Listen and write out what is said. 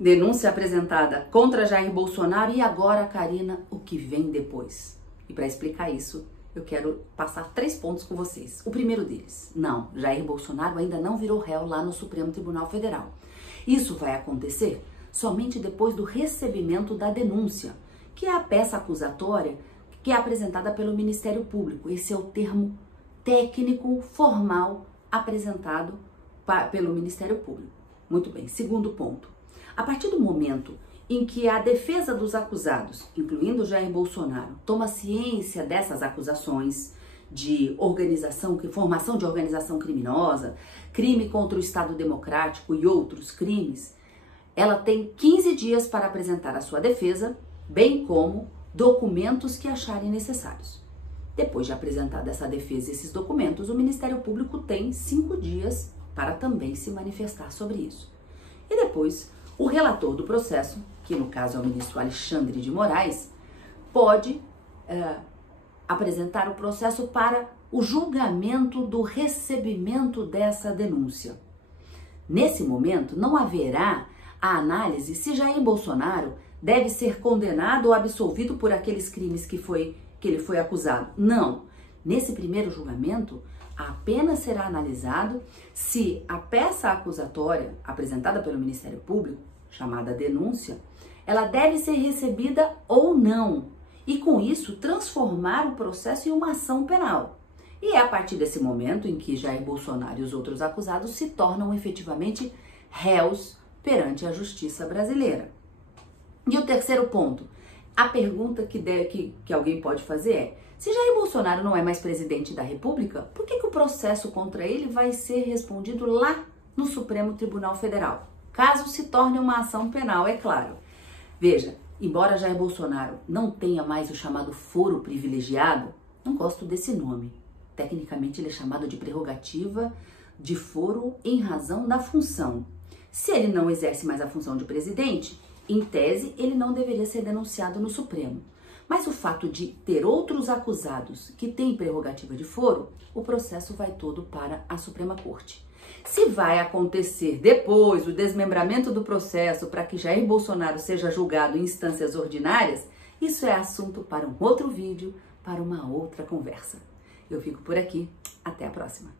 Denúncia apresentada contra Jair Bolsonaro e agora, Karina, o que vem depois? E para explicar isso, eu quero passar 3 pontos com vocês. O primeiro deles, não, Jair Bolsonaro ainda não virou réu lá no Supremo Tribunal Federal. Isso vai acontecer somente depois do recebimento da denúncia, que é a peça acusatória que é apresentada pelo Ministério Público. Esse é o termo técnico, formal, apresentado pelo Ministério Público. Muito bem, segundo ponto. A partir do momento em que a defesa dos acusados, incluindo Jair Bolsonaro, toma ciência dessas acusações de formação de organização criminosa, crime contra o Estado Democrático e outros crimes, ela tem 15 dias para apresentar a sua defesa, bem como documentos que acharem necessários. Depois de apresentada essa defesa e esses documentos, o Ministério Público tem 5 dias para também se manifestar sobre isso. E depois, o relator do processo, que no caso é o ministro Alexandre de Moraes, pode apresentar o processo para o julgamento do recebimento dessa denúncia. Nesse momento, não haverá a análise se Jair Bolsonaro deve ser condenado ou absolvido por aqueles crimes que ele foi acusado. Não. Nesse primeiro julgamento, apenas será analisado se a peça acusatória apresentada pelo Ministério Público, chamada denúncia, ela deve ser recebida ou não, e com isso transformar o processo em uma ação penal. E é a partir desse momento em que Jair Bolsonaro e os outros acusados se tornam efetivamente réus perante a justiça brasileira. E o terceiro ponto, a pergunta que alguém pode fazer é: se Jair Bolsonaro não é mais presidente da República, por que o processo contra ele vai ser respondido lá no Supremo Tribunal Federal? Caso se torne uma ação penal, é claro. Veja, embora Jair Bolsonaro não tenha mais o chamado foro privilegiado, não gosto desse nome. Tecnicamente ele é chamado de prerrogativa de foro em razão da função. Se ele não exerce mais a função de presidente, em tese, ele não deveria ser denunciado no Supremo. Mas o fato de ter outros acusados que têm prerrogativa de foro, o processo vai todo para a Suprema Corte. Se vai acontecer depois o desmembramento do processo para que Jair Bolsonaro seja julgado em instâncias ordinárias, isso é assunto para um outro vídeo, para uma outra conversa. Eu fico por aqui, até a próxima.